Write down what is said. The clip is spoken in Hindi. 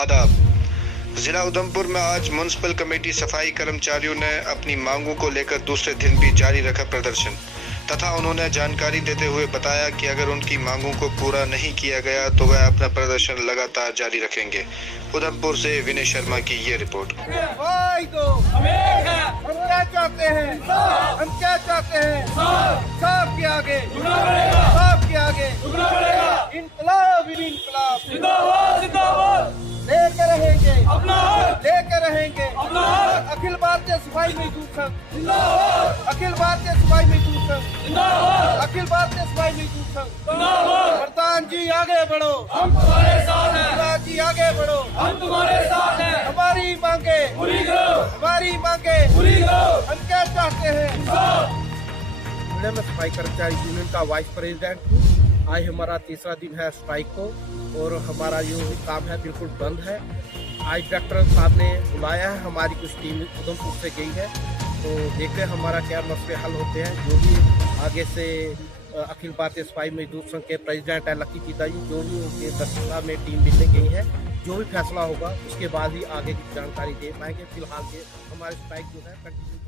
आदाब। जिला उधमपुर में आज म्युनिसिपल कमेटी सफाई कर्मचारियों ने अपनी मांगों को लेकर दूसरे दिन भी जारी रखा प्रदर्शन तथा उन्होंने जानकारी देते हुए बताया कि अगर उनकी मांगों को पूरा नहीं किया गया तो वह अपना प्रदर्शन लगातार जारी रखेंगे। उधमपुर से विनय शर्मा की ये रिपोर्ट। हम क्या चाहते हैं साहब के आगे इनकलाब लेके रहेंगे अखिल भारतीय सफाई मजदूर संघ प्रधान जी आगे बढ़ो, हम तुम्हारे साथ हैं। प्रधान जी आगे बढ़ो, हम तुम्हारे साथ हैं। हमारी मांगे पूरी करो। हम क्या चाहते हैं जिले में सफाई कर्मचारी यूनियन का वाइस प्रेसिडेंट हूँ। आज हमारा तीसरा दिन है स्ट्राइक को और हमारा जो काम है बिल्कुल बंद है। आज डॉक्टर साहब ने बुलाया है, हमारी कुछ टीम उधमपुर से गई है, तो देखते हैं हमारा क्या मसले हल होते हैं। जो भी आगे से अखिल भारतीय सफाई मजदूर संघ के प्रेसिडेंट है लकी पिताजी, जो भी उनके दक्षता में टीम मिलने गई है, जो भी फैसला होगा उसके बाद ही आगे की जानकारी दे पाएंगे। फिलहाल ये हमारे स्ट्राइक जो है कंटिन्यू